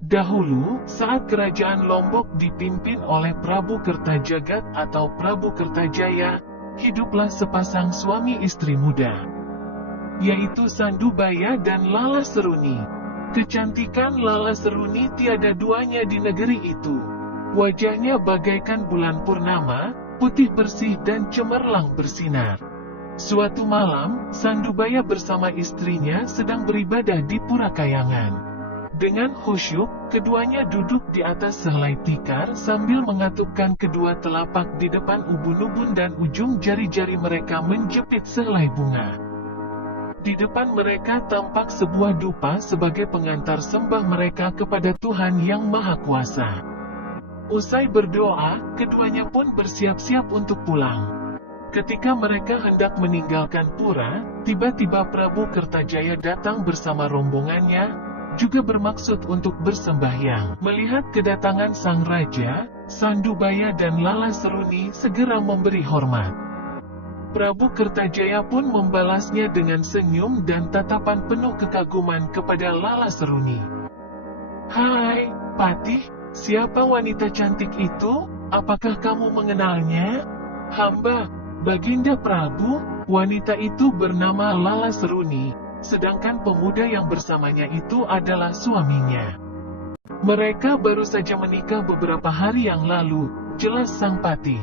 Dahulu, saat kerajaan Lombok dipimpin oleh Prabu Kertajagat atau Prabu Kertajaya, hiduplah sepasang suami istri muda, yaitu Sandubaya dan Lala Seruni. Kecantikan Lala Seruni tiada duanya di negeri itu. Wajahnya bagaikan bulan purnama, putih bersih dan cemerlang bersinar. Suatu malam, Sandubaya bersama istrinya sedang beribadah di Pura Kayangan. Dengan khusyuk, keduanya duduk di atas sehelai tikar sambil mengatupkan kedua telapak di depan ubun-ubun dan ujung jari-jari mereka menjepit sehelai bunga. Di depan mereka tampak sebuah dupa sebagai pengantar sembah mereka kepada Tuhan Yang Maha Kuasa. Usai berdoa, keduanya pun bersiap-siap untuk pulang. Ketika mereka hendak meninggalkan pura, tiba-tiba Prabu Kertajaya datang bersama rombongannya, juga bermaksud untuk bersembahyang. Melihat kedatangan sang raja, Sandubaya dan Lala Seruni segera memberi hormat. Prabu Kertajaya pun membalasnya dengan senyum dan tatapan penuh kekaguman kepada Lala Seruni. "Hai, Patih, siapa wanita cantik itu? Apakah kamu mengenalnya?" "Hamba, Baginda Prabu, wanita itu bernama Lala Seruni, sedangkan pemuda yang bersamanya itu adalah suaminya. Mereka baru saja menikah beberapa hari yang lalu," jelas sang patih.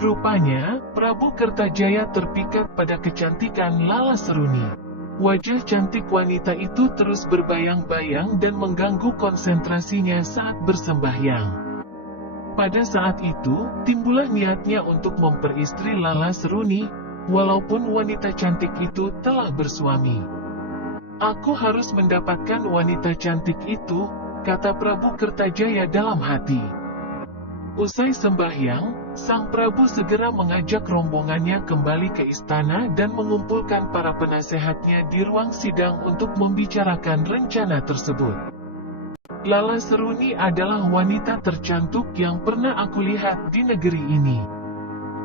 Rupanya, Prabu Kertajaya terpikat pada kecantikan Lala Seruni. Wajah cantik wanita itu terus berbayang-bayang dan mengganggu konsentrasinya saat bersembahyang. Pada saat itu, timbullah niatnya untuk memperistri Lala Seruni, walaupun wanita cantik itu telah bersuami. "Aku harus mendapatkan wanita cantik itu," kata Prabu Kertajaya dalam hati. Usai sembahyang, sang Prabu segera mengajak rombongannya kembali ke istana dan mengumpulkan para penasehatnya di ruang sidang untuk membicarakan rencana tersebut. "Lala Seruni adalah wanita tercantik yang pernah aku lihat di negeri ini.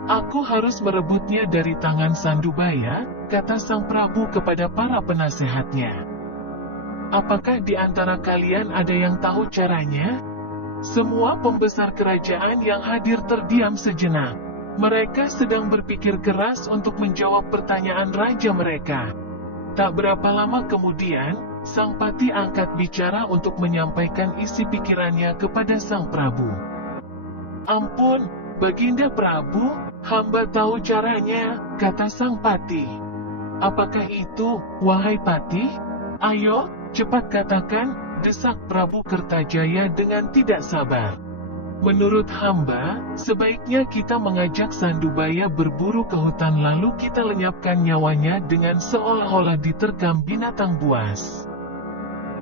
Aku harus merebutnya dari tangan Sandubaya," kata sang Prabu kepada para penasehatnya. "Apakah di antara kalian ada yang tahu caranya?" Semua pembesar kerajaan yang hadir terdiam sejenak. Mereka sedang berpikir keras untuk menjawab pertanyaan raja mereka. Tak berapa lama kemudian, sang patih angkat bicara untuk menyampaikan isi pikirannya kepada sang Prabu. "Ampun, Baginda Prabu, hamba tahu caranya," kata sang patih. "Apakah itu, wahai patih? Ayo, cepat katakan," desak Prabu Kertajaya dengan tidak sabar. "Menurut hamba, sebaiknya kita mengajak Sandubaya berburu ke hutan lalu kita lenyapkan nyawanya dengan seolah-olah diterkam binatang buas.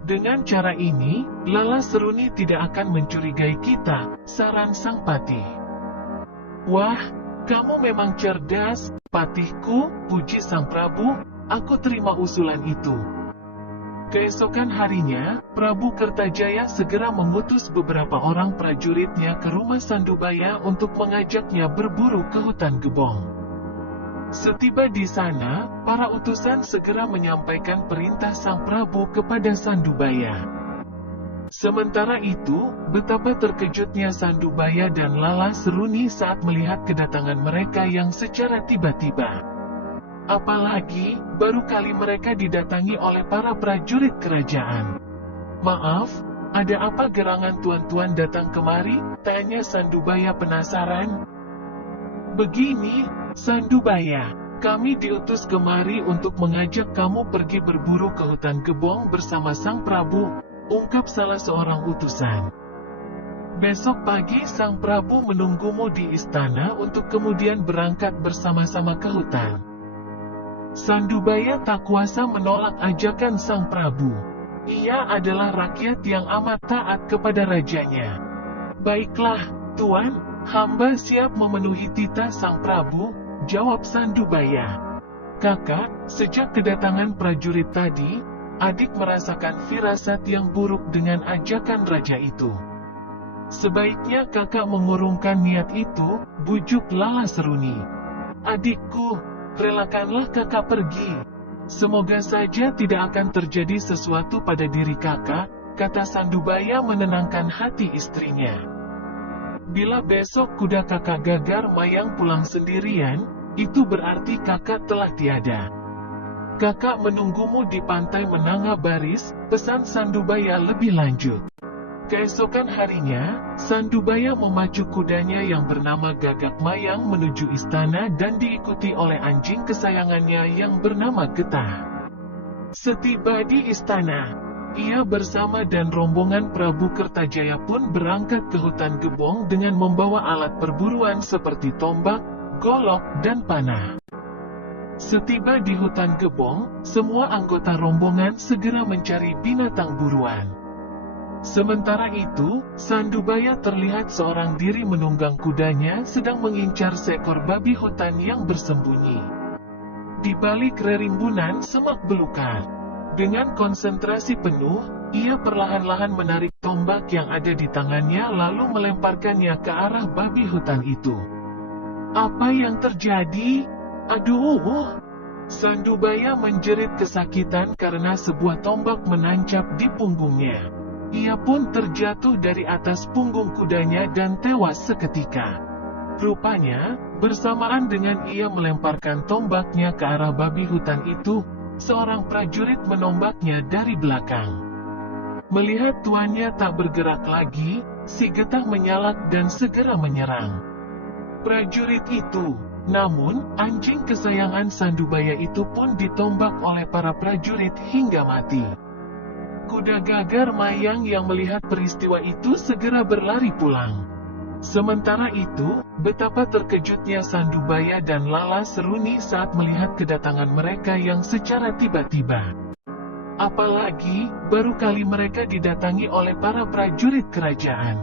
Dengan cara ini, Lala Seruni tidak akan mencurigai kita," saran sang patih. "Wah, kamu memang cerdas, patihku," puji sang Prabu, "aku terima usulan itu." Keesokan harinya, Prabu Kertajaya segera mengutus beberapa orang prajuritnya ke rumah Sandubaya untuk mengajaknya berburu ke hutan Gebong. Setiba di sana, para utusan segera menyampaikan perintah sang Prabu kepada Sandubaya. Sementara itu, betapa terkejutnya Sandubaya dan Lala Seruni saat melihat kedatangan mereka yang secara tiba-tiba. Apalagi, baru kali mereka didatangi oleh para prajurit kerajaan. "Maaf, ada apa gerangan tuan-tuan datang kemari?" tanya Sandubaya penasaran. "Begini, Sandubaya, kami diutus kemari untuk mengajak kamu pergi berburu ke hutan Gebong bersama sang Prabu," ungkap salah seorang utusan. "Besok pagi sang Prabu menunggumu di istana untuk kemudian berangkat bersama-sama ke hutan." Sandubaya tak kuasa menolak ajakan sang Prabu. Ia adalah rakyat yang amat taat kepada rajanya. "Baiklah, Tuan, hamba siap memenuhi titah sang Prabu," jawab Sandubaya. "Kakak, sejak kedatangan prajurit tadi, adik merasakan firasat yang buruk dengan ajakan raja itu. Sebaiknya kakak mengurungkan niat itu," bujuk Lala Seruni. "Adikku, relakanlah kakak pergi. Semoga saja tidak akan terjadi sesuatu pada diri kakak," kata Sandubaya menenangkan hati istrinya. Bila besok kuda kakak Gagar Mayang pulang sendirian, itu berarti kakak telah tiada. Kakak menunggumu di pantai Menanga Baris, pesan Sandubaya lebih lanjut. Keesokan harinya, Sandubaya memacu kudanya yang bernama Gagak Mayang menuju istana dan diikuti oleh anjing kesayangannya yang bernama Getah. Setiba di istana, ia bersama dan rombongan Prabu Kertajaya pun berangkat ke hutan Gebong dengan membawa alat perburuan seperti tombak, golok, dan panah. Setiba di hutan Gebong, semua anggota rombongan segera mencari binatang buruan. Sementara itu, Sandubaya terlihat seorang diri menunggang kudanya sedang mengincar seekor babi hutan yang bersembunyi di balik rerimbunan semak belukar. Dengan konsentrasi penuh, ia perlahan-lahan menarik tombak yang ada di tangannya lalu melemparkannya ke arah babi hutan itu. Apa yang terjadi? Aduh! Sandubaya menjerit kesakitan karena sebuah tombak menancap di punggungnya. Ia pun terjatuh dari atas punggung kudanya dan tewas seketika. Rupanya, bersamaan dengan ia melemparkan tombaknya ke arah babi hutan itu, seorang prajurit menombaknya dari belakang. Melihat tuannya tak bergerak lagi, si Getah menyalak dan segera menyerang prajurit itu. Namun, anjing kesayangan Sandubaya itu pun ditombak oleh para prajurit hingga mati. Kuda Gagar Mayang yang melihat peristiwa itu segera berlari pulang. Sementara itu, betapa terkejutnya Sandubaya dan Lala Seruni saat melihat kedatangan mereka yang secara tiba-tiba. Apalagi, baru kali mereka didatangi oleh para prajurit kerajaan.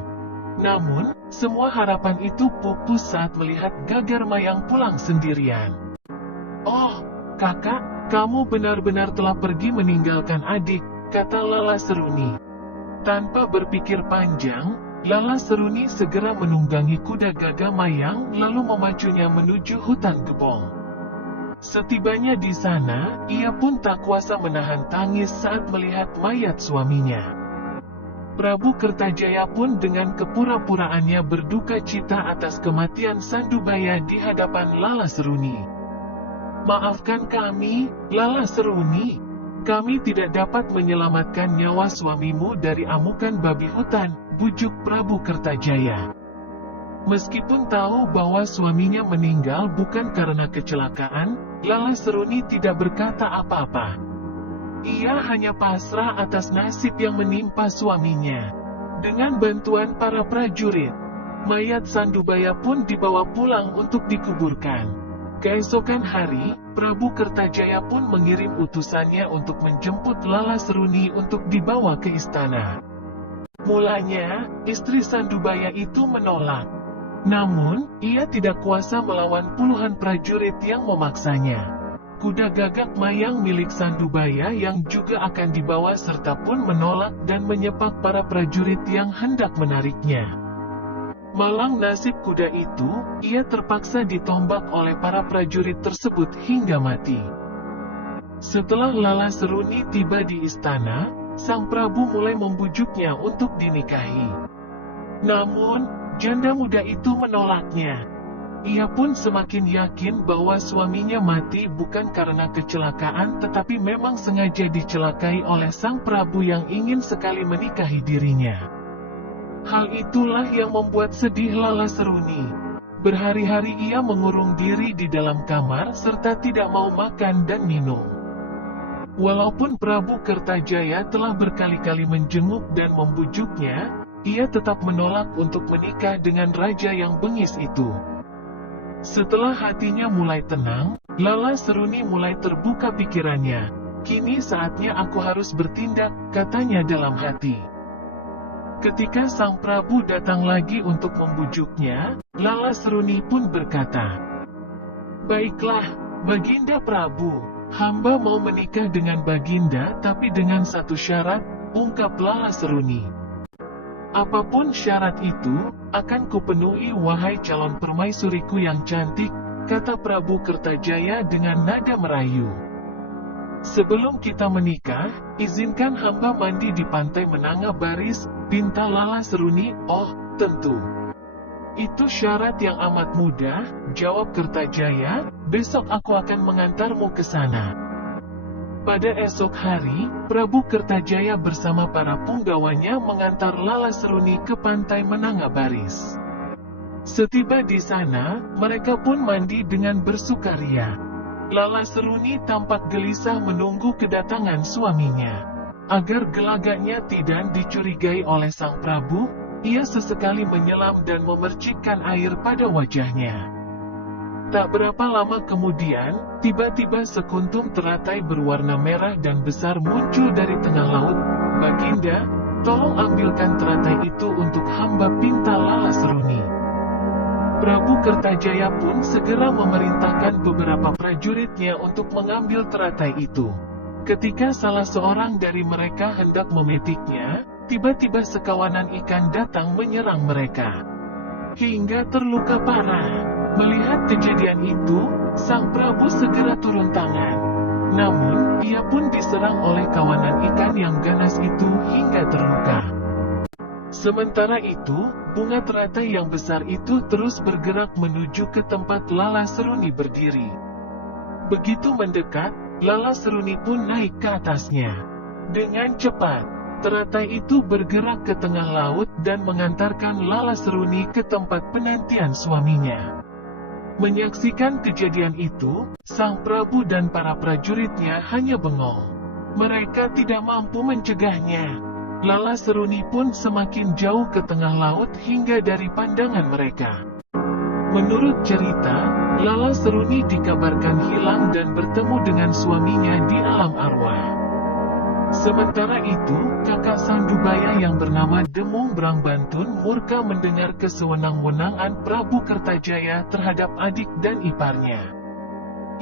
Namun, semua harapan itu pupus saat melihat Gagar Mayang pulang sendirian. "Oh, kakak, kamu benar-benar telah pergi meninggalkan adik," kata Lala Seruni. Tanpa berpikir panjang, Lala Seruni segera menunggangi kuda Gagar Mayang lalu memacunya menuju hutan Gebong. Setibanya di sana, ia pun tak kuasa menahan tangis saat melihat mayat suaminya. Prabu Kertajaya pun dengan kepura-puraannya berduka cita atas kematian Sandubaya di hadapan Lala Seruni. "Maafkan kami, Lala Seruni. Kami tidak dapat menyelamatkan nyawa suamimu dari amukan babi hutan," bujuk Prabu Kertajaya. Meskipun tahu bahwa suaminya meninggal bukan karena kecelakaan, Lala Seruni tidak berkata apa-apa. Ia hanya pasrah atas nasib yang menimpa suaminya. Dengan bantuan para prajurit, mayat Sandubaya pun dibawa pulang untuk dikuburkan. Keesokan hari, Prabu Kertajaya pun mengirim utusannya untuk menjemput Lala Seruni untuk dibawa ke istana. Mulanya, istri Sandubaya itu menolak. Namun, ia tidak kuasa melawan puluhan prajurit yang memaksanya. Kuda Gagak Mayang milik Sandubaya yang juga akan dibawa serta pun menolak dan menyepak para prajurit yang hendak menariknya. Malang nasib kuda itu, ia terpaksa ditombak oleh para prajurit tersebut hingga mati. Setelah Lala Seruni tiba di istana, sang Prabu mulai membujuknya untuk dinikahi. Namun, janda muda itu menolaknya. Ia pun semakin yakin bahwa suaminya mati bukan karena kecelakaan tetapi memang sengaja dicelakai oleh sang Prabu yang ingin sekali menikahi dirinya. Hal itulah yang membuat sedih Lala Seruni. Berhari-hari ia mengurung diri di dalam kamar serta tidak mau makan dan minum. Walaupun Prabu Kertajaya telah berkali-kali menjenguk dan membujuknya, ia tetap menolak untuk menikah dengan raja yang bengis itu. Setelah hatinya mulai tenang, Lala Seruni mulai terbuka pikirannya. "Kini saatnya aku harus bertindak," katanya dalam hati. Ketika sang Prabu datang lagi untuk membujuknya, Lala Seruni pun berkata, "Baiklah, Baginda Prabu, hamba mau menikah dengan Baginda tapi dengan satu syarat," ungkap Lala Seruni. "Apapun syarat itu, akan kupenuhi wahai calon permaisuriku yang cantik," kata Prabu Kertajaya dengan nada merayu. "Sebelum kita menikah, izinkan hamba mandi di pantai Menangabaris," pinta Lala Seruni. "Oh, tentu. Itu syarat yang amat mudah," jawab Kertajaya, "besok aku akan mengantarmu ke sana." Pada esok hari, Prabu Kertajaya bersama para punggawanya mengantar Lala Seruni ke pantai Menangabaris. Setiba di sana, mereka pun mandi dengan bersukaria. Lala Seruni tampak gelisah menunggu kedatangan suaminya. Agar gelagaknya tidak dicurigai oleh sang Prabu, ia sesekali menyelam dan memercikkan air pada wajahnya. Tak berapa lama kemudian, tiba-tiba sekuntum teratai berwarna merah dan besar muncul dari tengah laut. "Baginda, tolong ambilkan teratai itu untuk hamba," pinta Lala Seruni. Prabu Kertajaya pun segera memerintahkan beberapa prajuritnya untuk mengambil teratai itu. Ketika salah seorang dari mereka hendak memetiknya, tiba-tiba sekawanan ikan datang menyerang mereka, hingga terluka parah. Melihat kejadian itu, sang Prabu segera turun tangan. Namun, ia pun diserang oleh kawanan ikan yang ganas itu hingga terluka. Sementara itu, bunga teratai yang besar itu terus bergerak menuju ke tempat Lala Seruni berdiri. Begitu mendekat, Lala Seruni pun naik ke atasnya. Dengan cepat, teratai itu bergerak ke tengah laut dan mengantarkan Lala Seruni ke tempat penantian suaminya. Menyaksikan kejadian itu, sang Prabu dan para prajuritnya hanya bengong. Mereka tidak mampu mencegahnya. Lala Seruni pun semakin jauh ke tengah laut hingga dari pandangan mereka. Menurut cerita, Lala Seruni dikabarkan hilang dan bertemu dengan suaminya di alam arwah. Sementara itu, kakak Sandubaya yang bernama Demung Brangbantun murka mendengar kesewenang-wenangan Prabu Kertajaya terhadap adik dan iparnya.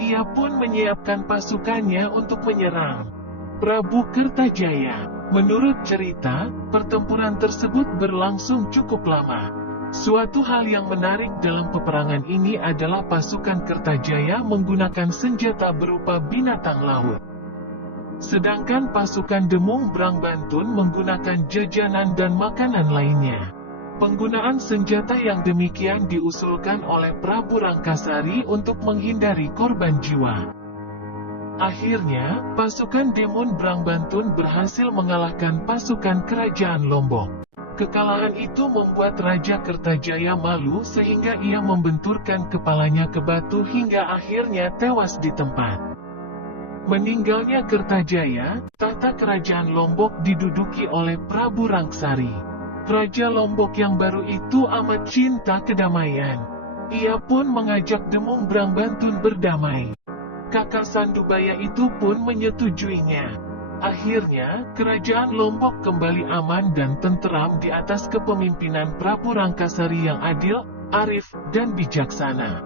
Ia pun menyiapkan pasukannya untuk menyerang Prabu Kertajaya. Menurut cerita, pertempuran tersebut berlangsung cukup lama. Suatu hal yang menarik dalam peperangan ini adalah pasukan Kertajaya menggunakan senjata berupa binatang laut. Sedangkan pasukan Demung Brangbantun menggunakan jajanan dan makanan lainnya. Penggunaan senjata yang demikian diusulkan oleh Prabu Rangkasari untuk menghindari korban jiwa. Akhirnya, pasukan Demung Brangbantun berhasil mengalahkan pasukan kerajaan Lombok. Kekalahan itu membuat Raja Kertajaya malu sehingga ia membenturkan kepalanya ke batu hingga akhirnya tewas di tempat. Meninggalnya Kertajaya, tahta kerajaan Lombok diduduki oleh Prabu Rangsari. Raja Lombok yang baru itu amat cinta kedamaian. Ia pun mengajak Demung Brangbantun berdamai. Kakak Sandubaya itu pun menyetujuinya. Akhirnya, kerajaan Lombok kembali aman dan tenteram di atas kepemimpinan Prabu Rangkasari yang adil, arif, dan bijaksana.